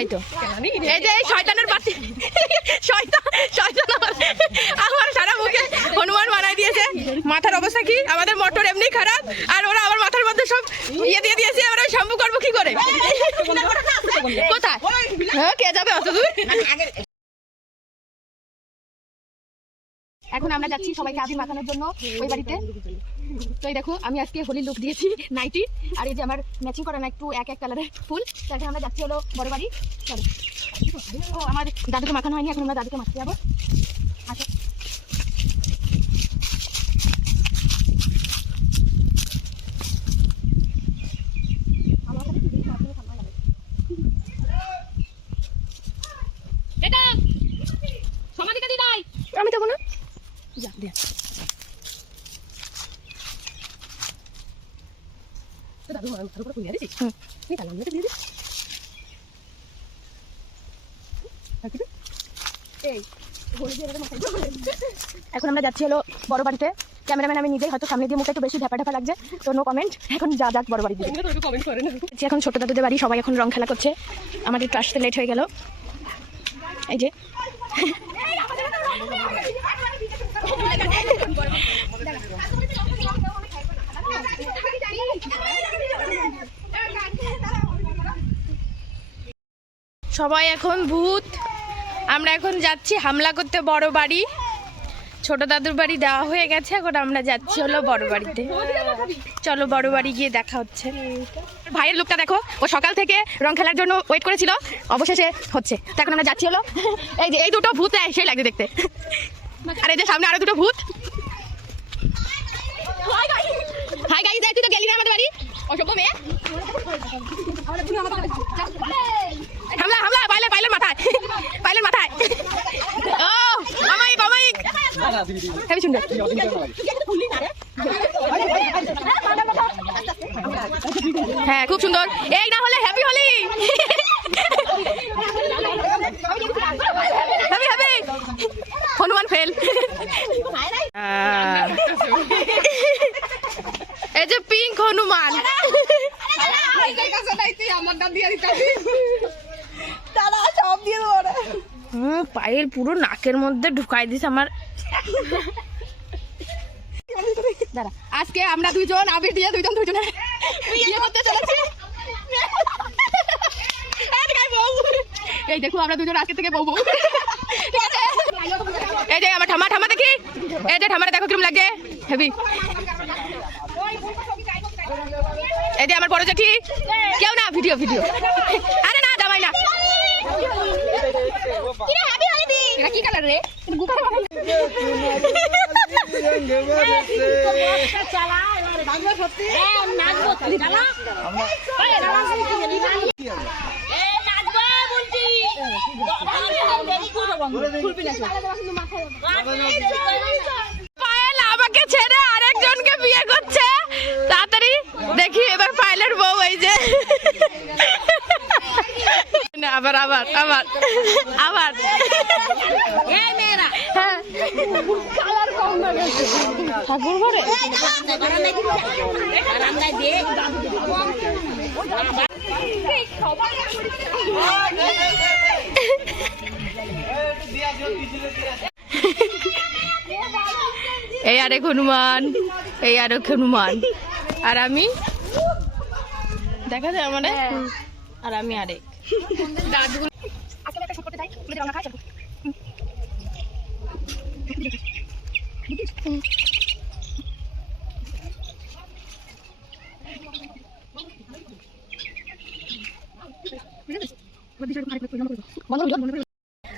এই তো। এই যে শয়তানের বাতি। শয়তান শয়তান আমার আমার সারা মুখে হনুমান বানাই দিয়েছে। মাথার অবস্থা কি? আমাদের মোটর এমনি খারাপ আর ওরা আমার মাথার মধ্যে সব ইয়ে দিয়ে দিয়েছে। আমরা আমি শ্যাম্পু করব কি করে? কোথায়? হ্যাঁ কে যাবে অত দূর? এখন আমরা যাচ্ছি সবাইকে আবির মাখানোর জন্য ওই বাড়িতে। তো এই দেখো আমি আজকে হোলি লুক দিয়েছি নাইটি। আর এই যে আমার ম্যাচিং করা না একটু এক এক কালারের ফুল। তো এখন আমরা যাচ্ছি হলো বড় বাড়ি। চলো। ও আমার দাদুকে মাখানো হয়নি এখন আমরা দাদুকে মাখতে যাব। আচ্ছা আমি তো না? যা দে দাদু মাথার উপরে কুইয়া দিছিস হুম। তাহলে আমরা দিয়ে দিই এই এখন আমরা যাচ্ছি হলো বড় বাড়িতে। ক্যামেরাম্যান আমি নিজেই হয়তো সামনে দিয়ে মুখটা একটু বেশি ঢাপা ঢাপা লাগছে। তো নো কমেন্ট এখন যা যাক বড় বাড়ি দিয়ে তো এখন ছোট দাদুদের বাড়ি সবাই এখন রং খেলা করছে। আমাদের আসতে লেট হয়ে গেল। এই যে। সবাই এখন ভূত। আমরা এখন যাচ্ছি হামলা করতে বড় বাড়ি। ছোট দাদুর বাড়ি দেওয়া হয়ে গেছে, এখন আমরা যাচ্ছি হলো বড় বাড়িতে। চলো বড় বাড়ি গিয়ে দেখা হচ্ছে। ভাইয়ের লুকটা দেখো, ও সকাল থেকে রং খেলার জন্য ওয়েট করেছিল, অবশেষে হচ্ছে। এখন আমরা যাচ্ছি হলো, এই যে, এই দুটো ভূত সেই লাগছে দেখতে। আর এই যে সামনে আরও দুটো ভূত। Hi guys. তুই তো গেলি না আমাদের বাড়ি। অসভ্য মেয়ে। হামলা হামলা পাইলে পাইলের মাথায়। পাইলের মাথায়। ও অমাইক অমাইক হেবি সুন্দর। হ্যাঁ খুব সুন্দর। এই না হলে happy Holi happy happy Hanuman fail Hanuman পায়ের পুরো নাকের মধ্যে ঢুকাই দিস আমার। দাঁড়া আজকে আমরা দুইজন আবির দিয়ে বিয়ে করতে চলেছি। এই দেখ, বউ। এই দেখো আমরা দুজন আজকে থেকে বউ বউ। এই যে আমার ঠামা ঠামা দেখি। এই যে ঠামাটা দেখো কিরম লাগে। হেভি। এই আমার বড় জেঠি। কেউ না ভিডিও ভিডিও। আরে না জামাই না। এটা কি কালার রে? পায়েল আমাকে ছেড়ে আরেকজনকে বিয়ে করছে তাড়াতাড়ি দেখি এবার পায়েলের বউ এই যে না, আবার আবার আবার। আবার। হ্যাঁ। ঠাকুর ঘরে? এই আরেক হনুমান এই আরেক হনুমান। আর আমি? দেখা যায় মানে আর আমি আরেক। দাদুগুলো আজকে একটা করতে চাই বলে। রঙা খাই চলো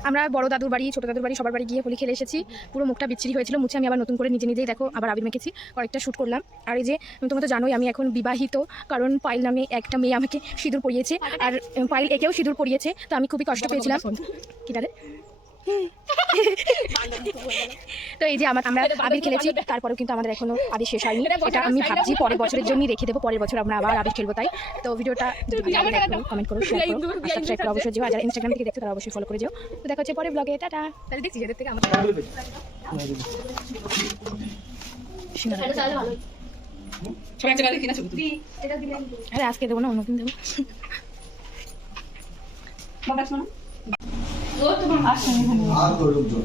আমরা বড় দাদুর বাড়ি ছোট দাদুর বাড়ি সবার বাড়ি গিয়ে হোলি খেলে এসেছি। পুরো মুখটা বিচ্ছিরি হয়েছিল মুছে আমি আবার নতুন করে নিজে নিজেই দেখো আবার আবির মেখেছি কয়েকটা শ্যুট করলাম। আর এই যে তোমরা তো জানোই আমি এখন বিবাহিত কারণ পাইল নামে একটা মেয়ে আমাকে সিঁদুর পড়িয়েছে আর পাইল একেও সিঁদুর পড়িয়েছে তো আমি খুবই কষ্ট পেয়েছিলাম। কিটারে তো এই যে আমার আমরা আবির খেলেছি তারপরেও কিন্তু আমাদের এখনও আবির শেষ হয়নি। এটা আমি ভাবছি পরের বছরের জন্যই রেখে দেবো পরের বছর আমরা আবার আবির খেলব তাই? তো ভিডিওটা যদি ভালো লাগে লাইক করো কমেন্ট করো শেয়ার করো আর সাবস্ক্রাইব করো অবশ্যই যেও। আর ইনস্টাগ্রাম থেকে দেখছ তারা অবশ্যই ফলো করে যেও। তো দেখা হচ্ছে পরে ব্লগে টাটা। তাহলে দেখছি যাদের থেকে আমাদের আরে আজকে দেবো না অন্যদিন দেবো। আর তো লোকজন